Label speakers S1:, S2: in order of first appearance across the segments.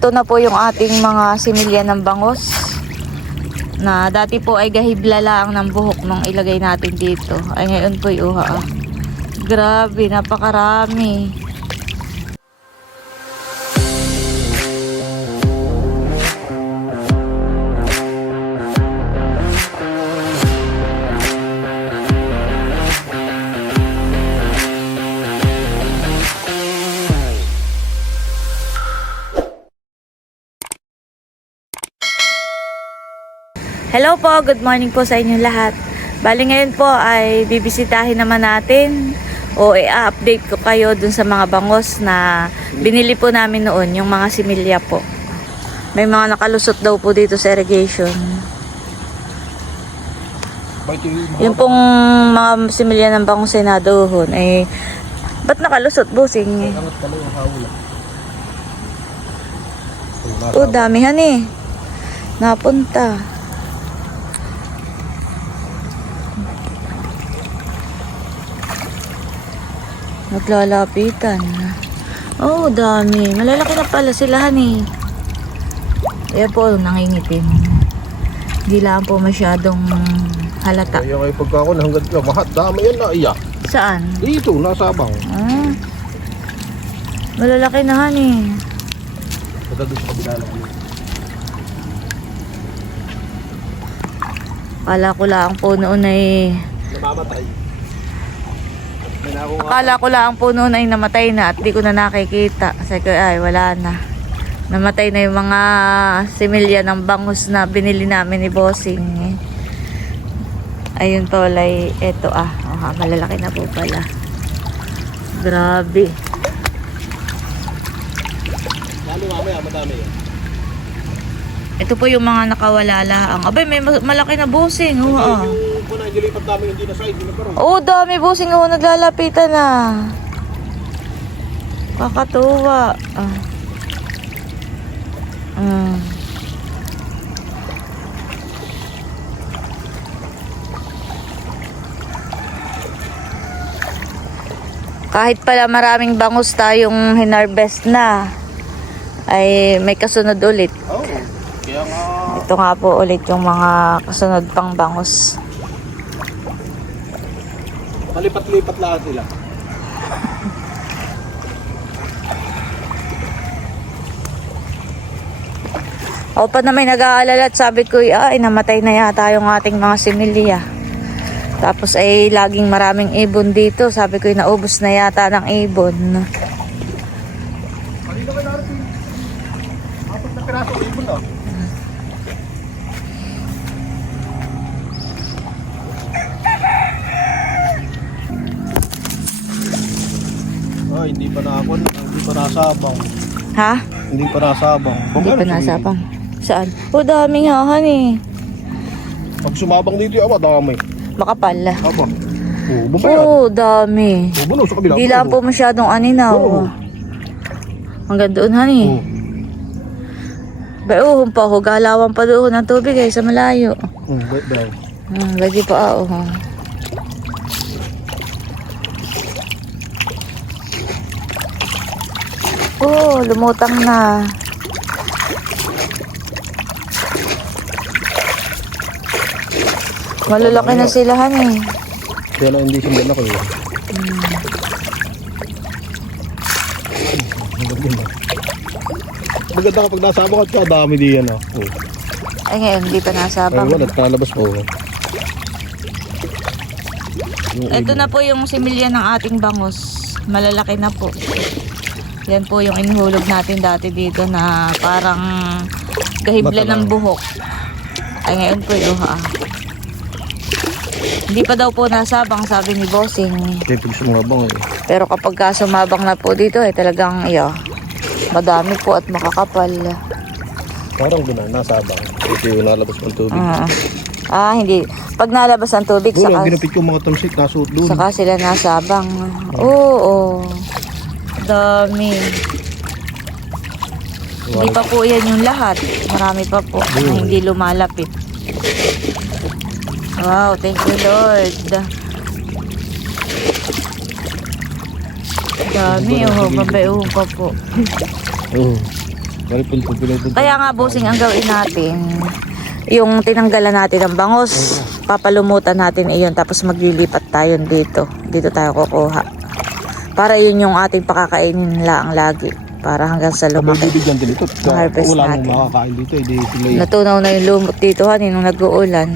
S1: Ito na po yung ating mga similya ng bangos. Na dati po ay gahibla lang ng buhok nung ilagay natin dito. Ay ngayon po yung uha. Grabe, napakarami. Hello po, good morning po sa inyong lahat. Bali ngayon po ay bibisitahin naman natin o i-update ko kayo dun sa mga bangos na binili po namin noon, yung mga similya po. May mga nakalusot daw po dito sa irrigation.
S2: Yung
S1: pong mga similya ng bangos senadohon ay ba't nakalusot busing? Oh, damihan eh. Napunta. Naglalapitan. Oh, dami. Malalaki na pala sila, honey. Ayan po, nangingitim. Hindi lang po masyadong halata.
S2: Kaya ngayon pagka ako hanggang na mahat, dami yan na iya.
S1: Saan?
S2: Dito, nasa abang.
S1: Ah. Malalaki na, honey.
S2: Pagka doon sa kabila lang.
S1: Kala ko lang po noon ay
S2: Namamatay.
S1: Akala ko lang po noon ay namatay na at di ko na nakikita. Ko, ay wala na. Namatay na yung mga similya ng bangus na binili namin ni Bossing. Ayun pa wala eto ah. Oh, malalaki na po pala. Grabe.
S2: Lalo mamaya, madami yan.
S1: Ito po yung mga nakawala lang. Abay, may ma- malaki na bossing. Oo. ah.
S2: Na parang.
S1: Oo, dami bossing. Oo, naglalapitan na. Kakatuwa. Ah. Mm. Kahit pala maraming bangus tayong hinarvest na, ay may kasunod ulit.
S2: Oo.
S1: Ito nga po ulit yung mga kasunod pang bangus.
S2: palipat-lipat lahat sila.
S1: O pa na may nag-aalala at sabi ko, ay namatay na yata yung ating mga similya. Tapos ay laging maraming ibon dito. Sabi ko, naubos na yata ng ibon.
S2: Kanina ka narin Apat na piraso, hindi pa na ako, hindi pa nasabang.
S1: Ha?
S2: Hindi pa nasabang.
S1: Hindi pa nasapang. Saan? O dami nga, honey.
S2: sumili? Pag sumabang dito yung awa, dami.
S1: Makapal.
S2: Aba. Oo, bumayan.
S1: Oo, dami.
S2: Oo, buno sa kabila.
S1: Hindi lang po masyadong aninaw.
S2: Oo.
S1: Hanggang doon, honey.
S2: Oo.
S1: Bayuhon pa ako. Galawan pa doon ng tubig eh, sa malayo.
S2: Hmm, wait daw.
S1: Hmm, lagi pa ako. ha. Oh, lumutang na. Malalaki na sila han eh.
S2: Kaya na hindi sindan ako yun. Maganda kapag nasabang at ka, dami di yan ah. Oo.
S1: Ay ngayon, hindi pa
S2: Ay,
S1: nasabang.
S2: wala, kalabas po.
S1: Ito na po yung similya ng ating bangus. Malalaki na po. Yan po yung inuhulog natin dati dito na parang gahibla ng buhok. Ay ngayon po yung ha. Hindi pa daw po nasabang sabi ni Bossing.
S2: Kaya pag sumabang eh.
S1: Pero kapag ka sumabang na po dito ay talagang iyo. Madami po at makakapal.
S2: Parang doon na, nasabang. Yung nalabas ng tubig.
S1: Ah, ah hindi. Pag nalabas ang tubig,
S2: Doon,
S1: saka,
S2: ginapit ko mga tamsik, nasuot doon.
S1: saka sila nasabang. Oo. Dami. Hindi pa po yan yung lahat. Marami pa po.
S2: Mm.
S1: Hindi lumalapit. Wow, thank you Lord. Dami, oh, babae pa po.
S2: Oo. Pinto.
S1: Kaya nga bossing ang gawin natin, yung tinanggalan natin ng bangos, papalumutan natin iyon tapos maglilipat tayo dito. Dito tayo kukuha. Para yun yung ating pakakainin lang lagi. Para hanggang sa lumaki.
S2: bibigyan din ito.
S1: Harvest
S2: Wala
S1: natin.
S2: makakain dito. Hindi sila yun.
S1: Natunaw na yung lumot dito hani nung nag-uulan.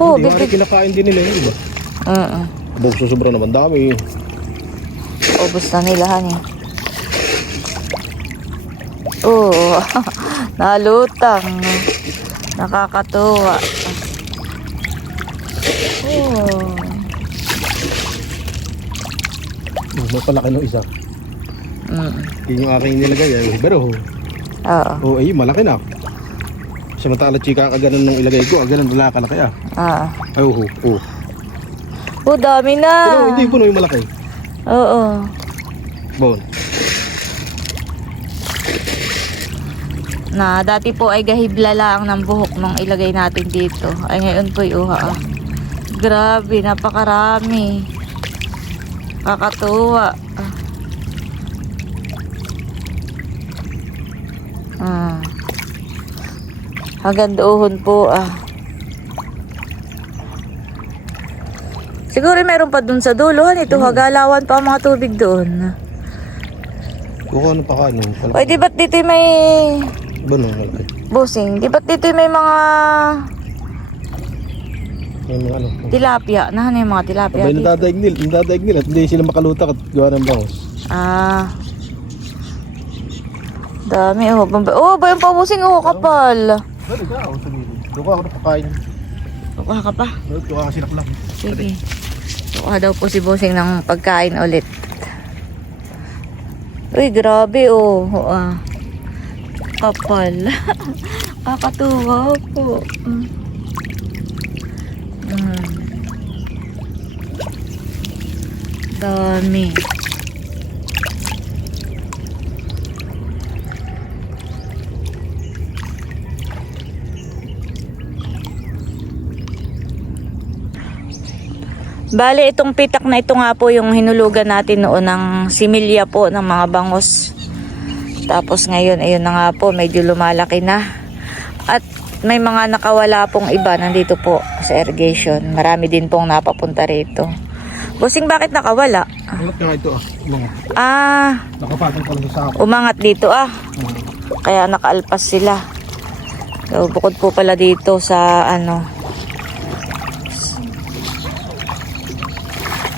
S1: Oh,
S2: Hindi,
S1: bibig.
S2: kinakain din nila yun. Diba?
S1: Oo.
S2: Abang susubra naman dami.
S1: Ubus na nila hani. Oo. nalutang. Nakakatuwa. Oh.
S2: Oh, Mas palaki ng isa.
S1: Mm.
S2: Yun yung aking nilagay. Ay, pero,
S1: Oo.
S2: oh, ay, malaki na. Samantala, chika ka ganun nung ilagay ko. Ah, ganun, wala kalaki ah.
S1: Ah.
S2: Ay, oh, oh.
S1: Oh, dami na.
S2: Pero hindi puno yung malaki.
S1: Oo.
S2: Bon.
S1: Na dati po ay gahibla lang ng buhok nung ilagay natin dito. Ay ngayon po uha. ah. Grabe, napakarami. Kakatuwa. Ah. Hanggang doon po ah. Siguro meron pa dun sa dulo. Ito hagalawan pa ang mga tubig doon.
S2: Kuha ano pa ka, ano?
S1: Oy, di ba't dito may
S2: Ba, no, malaki.
S1: Bossing, di ba't dito may mga
S2: Yung mga ano.
S1: tilapia? Nahan yung mga tilapia
S2: Abay, nadadaig nila. Nadadaig nila. at Hindi sila makalutak at gawa ng bangos.
S1: Ah. Dami oh. Bamba- oh, ba yung pabusing oh, kapal.
S2: Dali ka, ako sa gilid. Doon ka ako napakain.
S1: Kuha ka pa.
S2: Doon ka kasi naklang.
S1: Sige. Kuha daw po si Bossing ng pagkain ulit. Uy, grabe oh. Oh, Ah. Kapal. Kakatuwa po. Mm. Mm. Dami. Bale, itong pitak na ito nga po yung hinulugan natin noon ng similya po ng mga bangos. Tapos ngayon, ayun na nga po, medyo lumalaki na. At may mga nakawala pong iba nandito po sa irrigation. Marami din pong napapunta rito. Bossing, bakit nakawala?
S2: Angat ka nga ito ah.
S1: Ah,
S2: Nakapatong ka lang sa sako.
S1: umangat dito ah. Kaya nakaalpas sila. So, bukod po pala dito sa ano.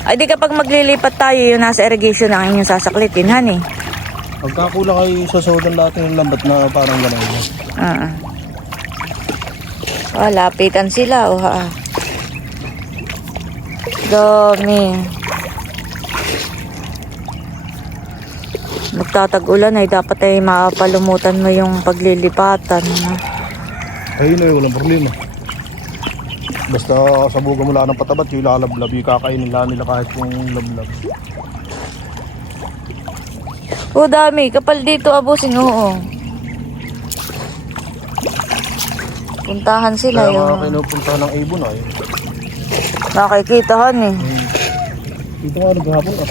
S1: Ay di kapag maglilipat tayo yung nasa irrigation ang inyong sasaklitin, hani.
S2: Pagkakula kayo sa sodan natin ng lambat na parang gano'n.
S1: Ah. Ah, lapitan sila, oh ha. Dami. Magtatag-ulan ay dapat ay mapalumutan mo yung paglilipatan.
S2: Ayun yun, walang problema. Basta sabugan mo lang ng patabat, yung lalablab, yung kakainin lang nila kahit yung lablab.
S1: Oh, dami. Kapal dito, abusing, oo. Puntahan sila
S2: Kaya mga
S1: yung
S2: pinupunta ng ibon ay.
S1: nakikitahan eh.
S2: Hmm. Dito nga naghapon ah.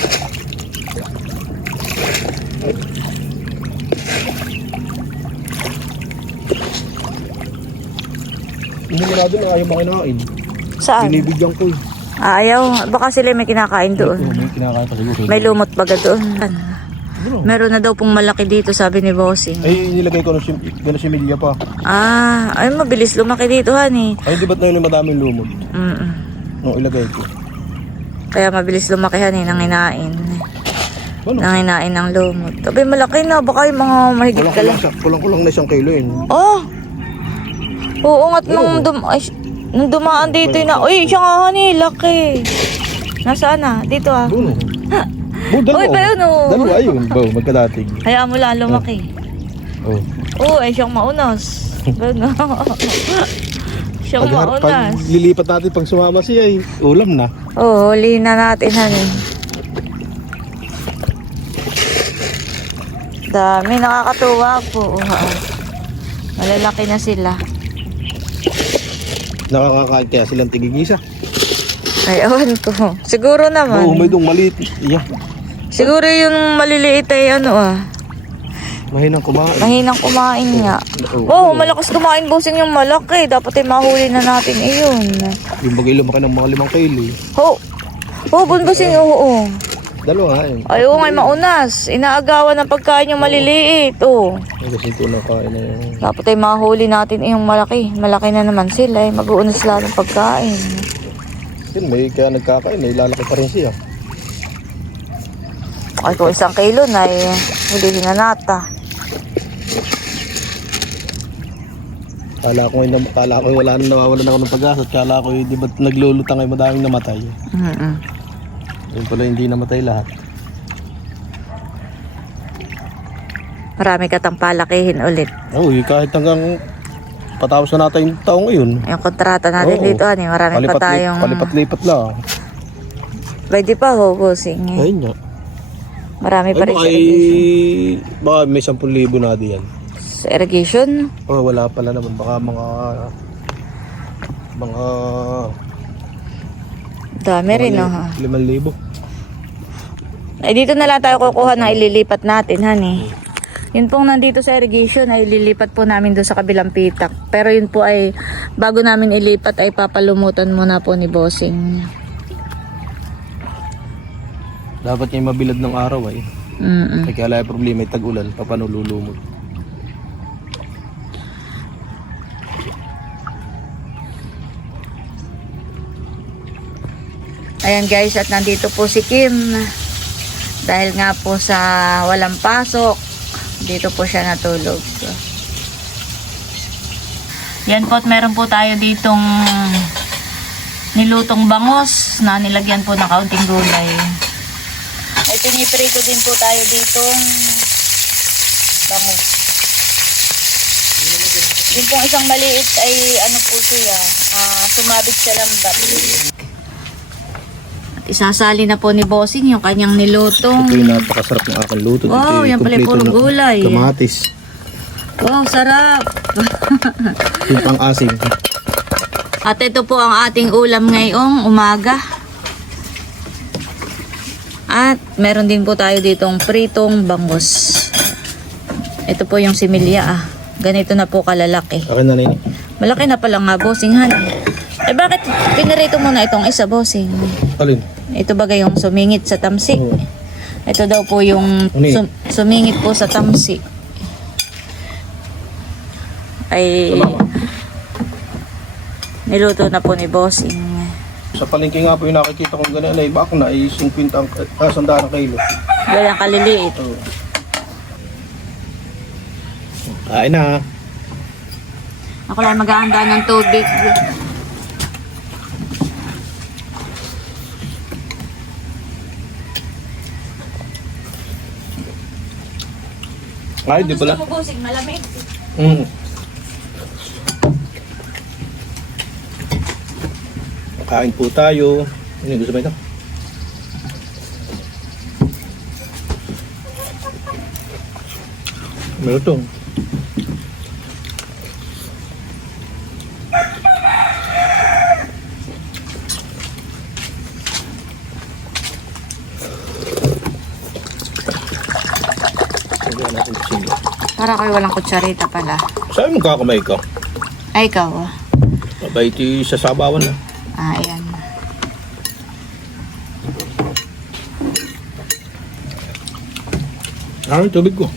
S2: Hindi mo na din ayaw makinain.
S1: Saan?
S2: Binibigyan ko eh.
S1: Ah, ayaw. Baka sila may kinakain
S2: Ito,
S1: doon.
S2: may kinakain pa siguro.
S1: May lumot baga doon. Meron na daw pong malaki dito, sabi ni Bossing.
S2: Ay, nilagay ko na si, gano'n si Milya pa.
S1: Ah, ay mabilis lumaki dito, honey.
S2: Ay, di ba't na yun yung madaming lumot?
S1: Mm
S2: Nung ilagay ko.
S1: Kaya mabilis lumaki, honey, nang inain.
S2: Ano?
S1: Nang inain ng lumot. Sabi, malaki na. Baka yung mga mahigit ka lang.
S2: kulang, siya, kulang kulang na isang kilo yun.
S1: Oh! Oo nga't nung, dum ay, nung dumaan dito na, uy, siya nga, honey, laki. Nasaan na? Dito ah.
S2: Doon oh. Oh, dalawa.
S1: Uy, ba yun, oh?
S2: Dalawa, ayun. Baw, magkadating.
S1: Hayaan mo lang lumaki.
S2: Oh.
S1: Oo, ay siyang maunos. Gano. siyang
S2: Pag, pag
S1: maunas.
S2: lilipat natin pag sumama siya ay ulam na.
S1: Oo, huli na natin, honey. Dami, nakakatuwa po. Oo. Malalaki na sila.
S2: Nakakakain kaya silang tigigisa.
S1: Ay, awan ko. Siguro naman.
S2: Oo, may dong maliit. Yeah.
S1: Siguro yung maliliit ay ano ah.
S2: Mahinang kumain.
S1: Mahinang kumain nga.
S2: Oo.
S1: Wow, malakas kumain bossing yung malaki. Dapat ay mahuli na natin iyon.
S2: Yung bagay lumaki ng mga limang kilo. eh.
S1: Ho! Ho, bossing, oo. oo.
S2: Dalawa nga yun.
S1: Ay, oo nga, maunas. Inaagawan ng pagkain yung maliliit. Oh.
S2: Ay, kasi ito na kain na yun.
S1: Dapat ay mahuli natin yung malaki. Malaki na naman sila. Eh. Mag-uunas lang ng pagkain.
S2: Yun, may kaya nagkakain, eh, lalaki pa rin siya.
S1: Ay, kung isang kilo na eh. Hulihin na nata.
S2: Kala ko, na, kala ko wala na nawawalan ako ng pag-asa. Kala ko, di ba naglulutang ay madaming namatay.
S1: Mm-mm.
S2: Yun pala hindi namatay lahat.
S1: Marami ka tang palakihin ulit.
S2: Oo, eh, kahit hanggang patapos na natin yung taong ngayon.
S1: Yung kontrata natin
S2: Oo.
S1: dito, ano, marami pa
S2: Palipat-lip-
S1: tayong...
S2: Palipat-lipat lang.
S1: Pwede pa ho, bossing.
S2: Ayun nga.
S1: Marami
S2: Ay,
S1: pa rin
S2: baka,
S1: sa
S2: eh, baka may 10,000 na diyan.
S1: Sa irrigation?
S2: Oh, wala pala naman. Baka mga... Mga...
S1: Dami rin, no? ha?
S2: 5,000.
S1: Ay, dito na lang tayo kukuha na ililipat natin, honey. Yun pong nandito sa irrigation ay ililipat po namin doon sa kabilang pitak. Pero yun po ay bago namin ilipat ay papalumutan muna po ni Bossing.
S2: Dapat niya mabilad ng araw ay.
S1: Mm
S2: Ay, kaya yung problema ay tag-ulan. Paano lulumot?
S1: Ayan guys, at nandito po si Kim. Dahil nga po sa walang pasok, dito po siya natulog. Yan po at meron po tayo ditong nilutong bangos na nilagyan po ng kaunting gulay. Ay piniprito din po tayo ditong bangos. Yung pong isang maliit ay ano po siya, ah, sumabit sa lambat. At isasali na po ni Bossing yung kanyang nilutong.
S2: Ito yung napakasarap ng aking luto.
S1: Wow, yan pala
S2: ng
S1: gulay.
S2: Kamatis.
S1: Wow, sarap!
S2: Yung pang-asim.
S1: At ito po ang ating ulam ngayong umaga. At meron din po tayo ditong pritong bangus. Ito po yung similya ah. Ganito na po kalalaki.
S2: Akin na nini.
S1: Malaki na pala nga, bossing han. Eh bakit pinirito mo na itong isa, bossing?
S2: Alin?
S1: Ito bagay yung sumingit sa tamsi.
S2: Oo.
S1: Ito daw po yung
S2: yun?
S1: sum- sumingit po sa tamsi. Ay niluto na po ni Bossing.
S2: Sa palengke nga po yung nakikita kong ganyan ay bak na ay 50 ang ah, sandaan ang kilo.
S1: Walang kaliliit.
S2: Oo. Kain na.
S1: Ako lang maghahanda ng tubig.
S2: Ay, di pala.
S1: Gusto mo, Bossing, malamig.
S2: Mm. Kain po tayo. Ano gusto mo ito? Sili.
S1: Para kayo walang kutsarita pala.
S2: Saan mo kakamay ka?
S1: Ay, ikaw. ah.
S2: Mabait yung sa sabawan na.
S1: Ah, ayan.
S2: Ah, tubig ko.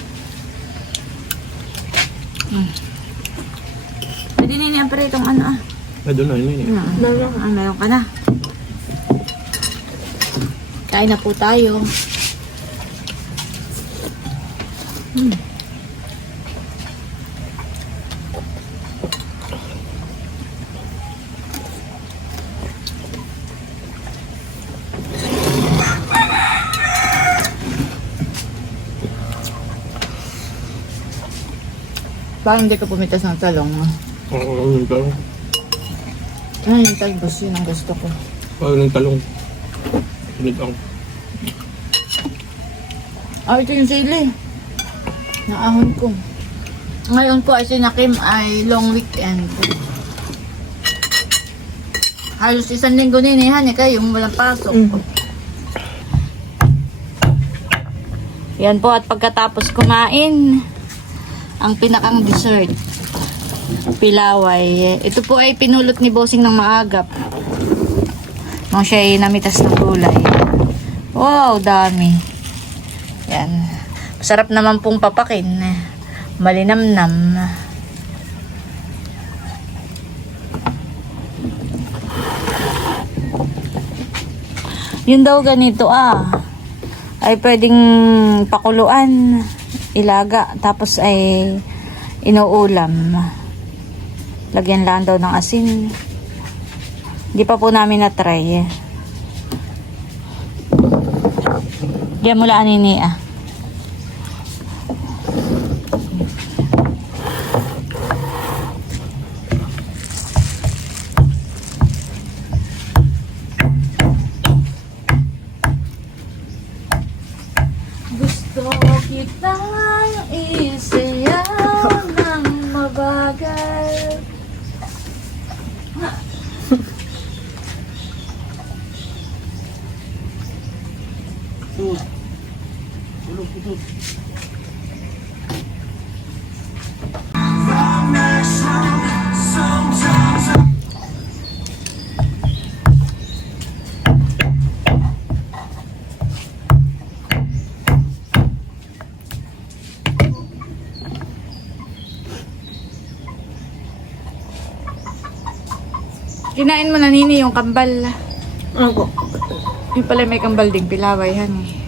S1: Pwede na yung itong ano ah.
S2: Ay, doon na. Yun, yun.
S1: Hmm. Ah, meron ka na. Kain na po tayo. Hmm. Parang hindi ka pumitas ng talong.
S2: Oo, yung talong.
S1: Ay, yung talbos yun ang gusto ko.
S2: Oo, yung talong. Sunod ang.
S1: Ah, ito yung sili. Naahon ko. Ngayon po ay sinakim ay long weekend. Halos isang linggo ninihan eh kayong walang pasok. Yan po at pagkatapos kumain, ang pinakang dessert pilaway. Ito po ay pinulot ni bossing ng maagap nung siya ay namitas ng gulay. Wow dami. Yan. Sarap naman pong papakin. Malinamnam. Yun daw ganito ah. Ay pwedeng pakuluan ilaga tapos ay inuulam. Lagyan lang daw ng asin. Hindi pa po namin na try diyan mula anini ah. Gusto. Kita isiyang ng mabagal. Kinain mo na nini yung kambal.
S3: Ako.
S1: Yung pala may kambal ding pilaway, honey.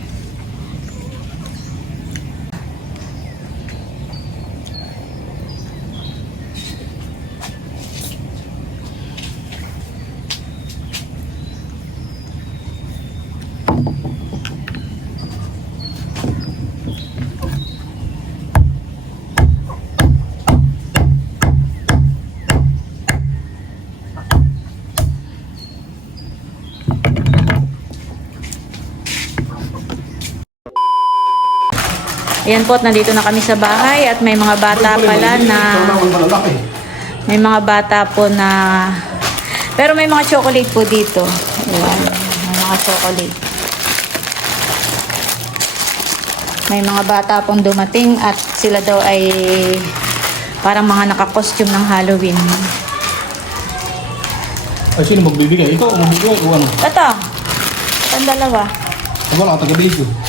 S1: Ayan po, at nandito na kami sa bahay at may mga bata pala na may mga bata po na pero may mga chocolate po dito. Ayan, may mga chocolate. May mga bata pong dumating at sila daw ay parang mga nakakostume ng Halloween.
S2: Ay, sino magbibigay? Ikaw, magbibigay o ano?
S1: Ito. Itong dalawa.
S3: Ako
S4: lang,
S3: taga-video.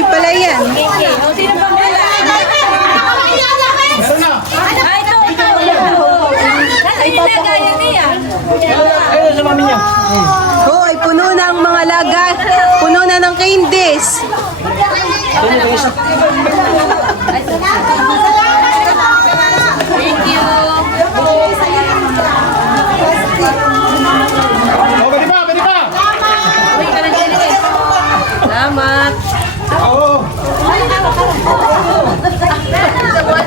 S3: pala yan.
S2: Ayun sa mami niya.
S3: Oh, ay puno na ang mga laga. Puno na ng candies.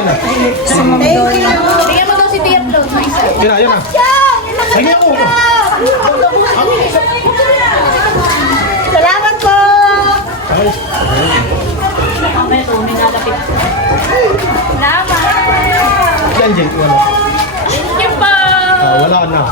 S1: Ma'am
S3: Thank you.
S4: Bigyan mo daw si Tia Flo. sa isa.
S2: Yan na, yan na. Sige ako.
S3: Salamat po.
S1: Mamaya po, may nalapit.
S2: Yan, Jake. Wala.
S1: Thank you po!
S2: Ah, wala na.